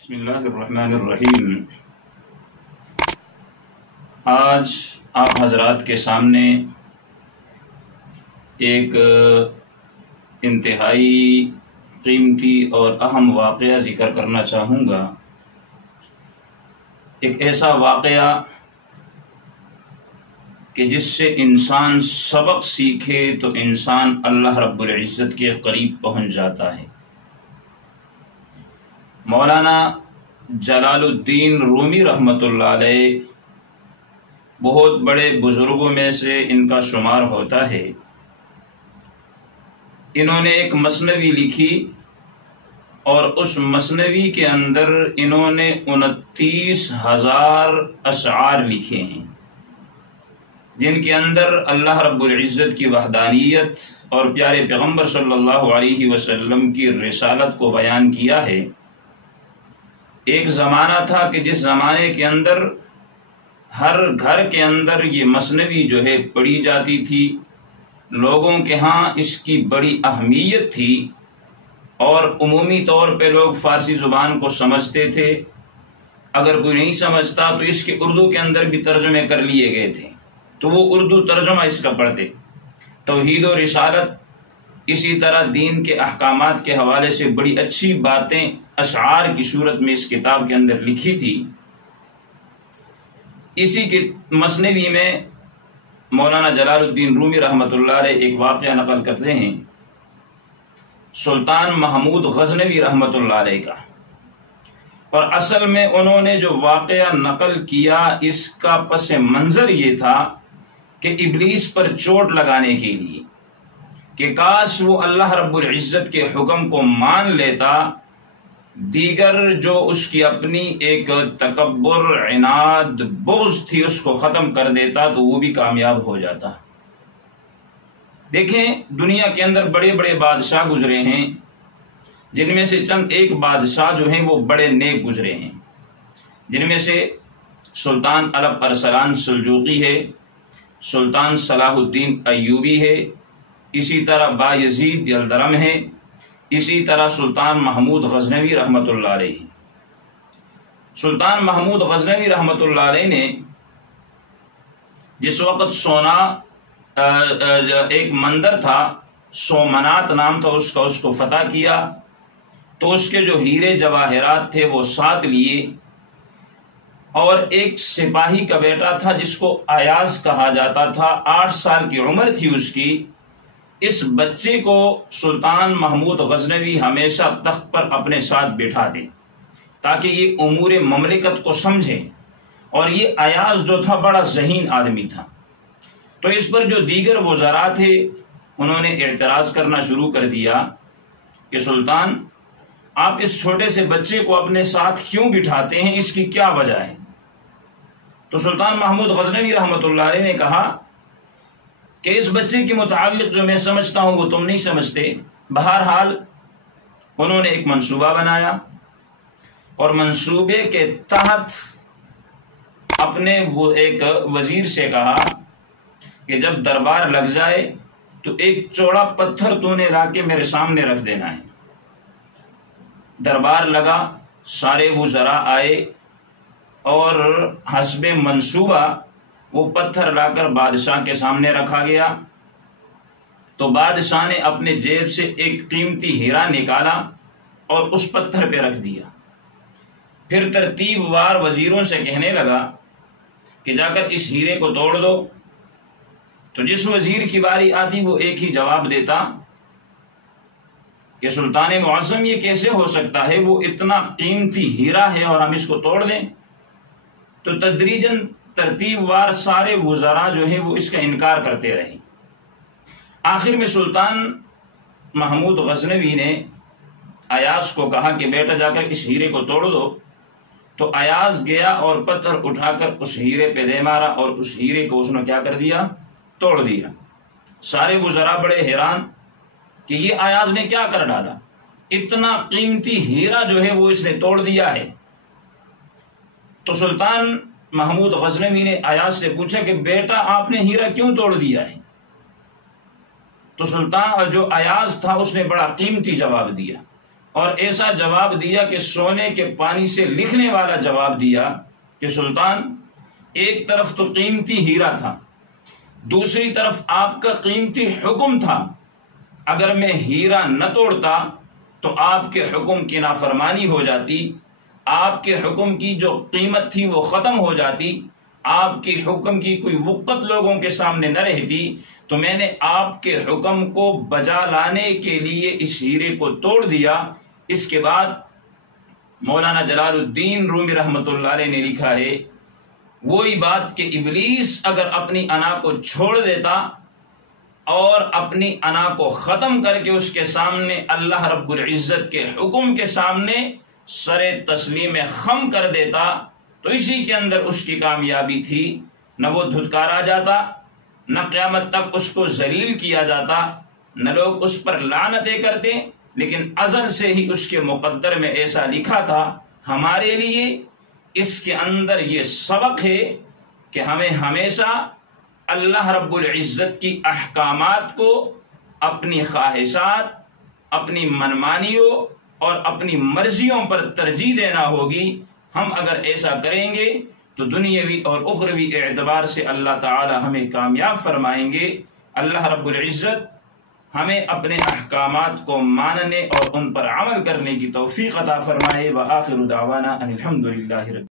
بسم اللہ الرحمن الرحیم۔ آج آپ حضرات کے سامنے ایک انتہائی قیمتی اور اہم واقعہ ذکر کرنا چاہوں گا۔ ایک ایسا واقعہ کہ جس سے انسان سبق سیکھے تو انسان اللہ رب العزت کے قریب پہنچ جاتا ہے۔ مولانا جلال الدین رومی رحمۃ اللہ علیہ بہت بڑے بزرگوں میں سے ان کا شمار ہوتا ہے۔ انہوں نے ایک مثنوی لکھی اور اس مثنوی کے اندر انہوں نے 29,000 اشعار لکھے ہیں، جن کے اندر اللہ رب العزت کی وحدانیت اور پیارے پیغمبر صلی اللہ علیہ وسلم کی رسالت کو بیان کیا ہے۔ ایک زمانہ تھا کہ جس زمانے کے اندر ہر گھر کے اندر یہ مثنوی جو ہے پڑھی جاتی تھی، لوگوں کے ہاں اس کی بڑی اہمیت تھی اور عمومی طور پہ لوگ فارسی زبان کو سمجھتے تھے۔ اگر کوئی نہیں سمجھتا تو اس کے اردو کے اندر بھی ترجمے کر لیے گئے تھے، تو وہ اردو ترجمہ اس کا پڑھتے۔ توحید و رسالت، اسی طرح دین کے احکامات کے حوالے سے بڑی اچھی باتیں اشعار کی صورت میں اس کتاب کے اندر لکھی تھی۔ اسی کے مثنوی میں مولانا جلال الدین رومی رحمۃ اللہ علیہ ایک واقعہ نقل کرتے ہیں سلطان محمود غزنوی رحمۃ اللہ علیہ کا، اور اصل میں انہوں نے جو واقعہ نقل کیا اس کا پس منظر یہ تھا کہ ابلیس پر چوٹ لگانے کے لیے کہ کاش وہ اللہ رب العزت کے حکم کو مان لیتا، دیگر جو اس کی اپنی ایک تکبر، عناد، بغض تھی اس کو ختم کر دیتا تو وہ بھی کامیاب ہو جاتا۔ دیکھیں، دنیا کے اندر بڑے بڑے بادشاہ گزرے ہیں، جن میں سے چند ایک بادشاہ جو ہیں وہ بڑے نیک گزرے ہیں، جن میں سے سلطان الب ارسلان سلجوقی ہے، سلطان صلاح الدین ایوبی ہے، اسی طرح بایزید یلدرم ہے، اسی طرح سلطان محمود غزنوی رحمۃ اللہ علیہ۔ سلطان محمود غزنوی رحمۃ اللہ علیہ نے جس وقت سونا ایک مندر تھا، سومنات نام تھا اس کا، اس کو فتح کیا تو اس کے جو ہیرے جواہرات تھے وہ ساتھ لیے، اور ایک سپاہی کا بیٹا تھا جس کو ایاز کہا جاتا تھا، 8 سال کی عمر تھی اس کی۔ اس بچے کو سلطان محمود غزنوی ہمیشہ تخت پر اپنے ساتھ بٹھا دے تاکہ یہ امور مملکت کو سمجھے، اور یہ ایاز جو تھا بڑا ذہین آدمی تھا۔ تو اس پر جو دیگر وزراء تھے انہوں نے اعتراض کرنا شروع کر دیا کہ سلطان، آپ اس چھوٹے سے بچے کو اپنے ساتھ کیوں بٹھاتے ہیں، اس کی کیا وجہ ہے؟ تو سلطان محمود غزنوی رحمۃ اللہ علیہ نے کہا کہ اس بچے کے متعلق جو میں سمجھتا ہوں وہ تم نہیں سمجھتے۔ بہرحال انہوں نے ایک منصوبہ بنایا اور منصوبے کے تحت اپنے وہ ایک وزیر سے کہا کہ جب دربار لگ جائے تو ایک چوڑا پتھر تو نے لا کے میرے سامنے رکھ دینا ہے۔ دربار لگا، سارے وزراء آئے اور حسب منصوبہ وہ پتھر لا کر بادشاہ کے سامنے رکھا گیا۔ تو بادشاہ نے اپنے جیب سے ایک قیمتی ہیرا نکالا اور اس پتھر پہ رکھ دیا۔ پھر ترتیب وار وزیروں سے کہنے لگا کہ جا کر اس ہیرے کو توڑ دو۔ تو جس وزیر کی باری آتی وہ ایک ہی جواب دیتا کہ سلطان معظم یہ کیسے ہو سکتا ہے، وہ اتنا قیمتی ہیرا ہے اور ہم اس کو توڑ دیں؟ تو تدریجاً ترتیب وار سارے وزراء جو ہیں وہ اس کا انکار کرتے رہے۔ آخر میں سلطان محمود غزنوی نے ایاز کو کہا کہ بیٹا جا کر اس ہیرے کو توڑ دو۔ تو ایاز گیا اور پتھر اٹھا کر اس ہیرے پہ دے مارا اور اس ہیرے کو اس نے کیا کر دیا، توڑ دیا۔ سارے وزراء بڑے حیران کہ یہ ایاز نے کیا کر ڈالا، اتنا قیمتی ہیرا جو ہے وہ اس نے توڑ دیا ہے۔ تو سلطان محمود غزنوی نے ایاز سے پوچھا کہ بیٹا آپ نے ہیرا کیوں توڑ دیا ہے؟ تو سلطان جو ایاز تھا اس نے بڑا قیمتی جواب دیا اور ایسا جواب دیا کہ سونے کے پانی سے لکھنے والا جواب دیا کہ سلطان، ایک طرف تو قیمتی ہیرا تھا، دوسری طرف آپ کا قیمتی حکم تھا، اگر میں ہیرا نہ توڑتا تو آپ کے حکم کی نافرمانی ہو جاتی، آپ کے حکم کی جو قیمت تھی وہ ختم ہو جاتی، آپ کے حکم کی کوئی وقت لوگوں کے سامنے نہ رہتی، تو میں نے آپ کے حکم کو بجا لانے کے لیے اس ہیرے کو توڑ دیا۔ اس کے بعد مولانا جلال الدین رومی رحمۃ اللہ علیہ نے لکھا ہے، وہی بات کہ ابلیس اگر اپنی انا کو چھوڑ دیتا اور اپنی انا کو ختم کر کے اس کے سامنے اللہ رب العزت کے حکم کے سامنے سر تسلیم خم کر دیتا تو اسی کے اندر اس کی کامیابی تھی، نہ وہ دھتکارا جاتا، نہ قیامت تک اس کو ذلیل کیا جاتا، نہ لوگ اس پر لعنتیں کرتے، لیکن ازل سے ہی اس کے مقدر میں ایسا لکھا تھا۔ ہمارے لیے اس کے اندر یہ سبق ہے کہ ہمیں ہمیشہ اللہ رب العزت کی احکامات کو اپنی خواہشات، اپنی منمانیوں اور اپنی مرضیوں پر ترجیح دینا ہوگی۔ ہم اگر ایسا کریں گے تو دنیاوی اور اخروی اعتبار سے اللہ تعالی ہمیں کامیاب فرمائیں گے۔ اللہ رب العزت ہمیں اپنے احکامات کو ماننے اور ان پر عمل کرنے کی توفیق عطا فرمائے۔ وآخر دعوانا ان الحمد للہ رب